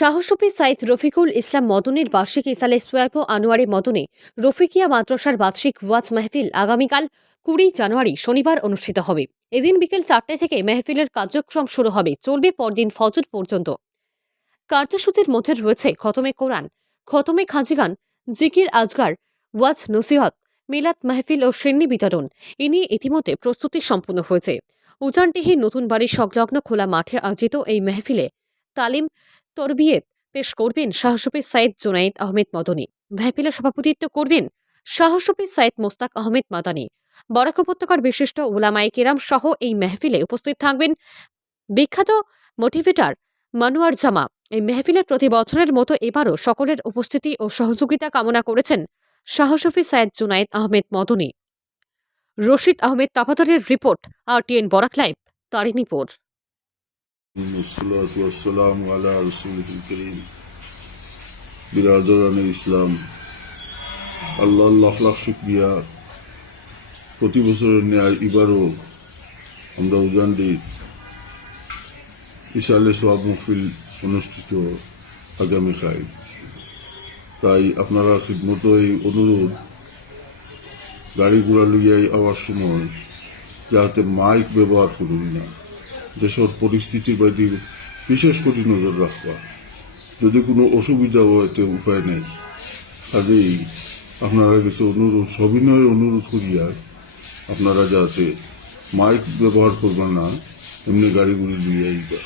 সাহসপী সাইদ রফিকুল ইসলাম মদনের বার্ষিক ইসালে সোয়াইপ আনোয়ারে মদনে রফিকিয়া মাদ্রাসার বার্ষিক ওয়াজ মাহফিল আগামীকাল 20 জানুয়ারি শনিবার অনুষ্ঠিত হবে। এদিন বিকেল 4টে থেকে মেহফিলের কার্যক্রম শুরু হবে, চলবে পরদিন ফজর পর্যন্ত। কার্যসূচির মধ্যে রয়েছে খতমে কোরআন, খতমে খাজিগান, জিকির আজগার, ওয়াজ নসিহত, মিলাদ মাহফিল ও সিন্নি বিতরণ। এ নিয়ে ইতিমধ্যে প্রস্তুতি সম্পূর্ণ হয়েছে। উজানটিহি নতুন বাড়ির সংলগ্ন খোলা মাঠে আয়োজিত এই মেহফিলে তালিম তরবিয়েত পেশ করবেন সাহসপী সাইদ জুনাইদ আহমেদ মদনী। মেহফিলে সভাপতিত্ব করবেন সাহসপী সাইদ মোস্তাক আহমেদ মাদানী। বরাক উপত্যকার বিশিষ্ট উলামায়ে কেরাম সহ এই মেহফিলে উপস্থিত থাকবেন বিখ্যাত মোটিভেটর মনোয়ার জামা। এই মেহফিলে প্রতি বছরের মতো এবারও সকলের উপস্থিতি ও সহযোগিতা কামনা করেছেন সাহসপী সাইদ জুনাইদ আহমেদ মদনী। রশিদ আহমেদ তাপাতরের report, RTN Barak live, Tarinipur. ইসলাম আল্লাহ লাখ লাখ শুকরিয়া। প্রতি বছরের ন্যায় এবারও আমরা উজানডির ইসালে সোয়াব মহফিল অনুষ্ঠিত আগামীকাল। তাই আপনারা খিদমত এই অনুরোধ, গাড়ি ঘোড়া লইয়াই আওয়ার সময় যাতে মাইক ব্যবহার করুন না। দেশের পরিস্থিতির বাইরে বিশেষ করে নজর রাখবা। যদি কোনো অসুবিধা হইতে উপায় নেই, কাজেই আপনারা কিছু অনুরোধ, সবিনয় অনুরোধ করিয়া আপনারা যাতে মাইক ব্যবহার করবেন না, এমনি গাড়ি গুড়ি লইয়াই বা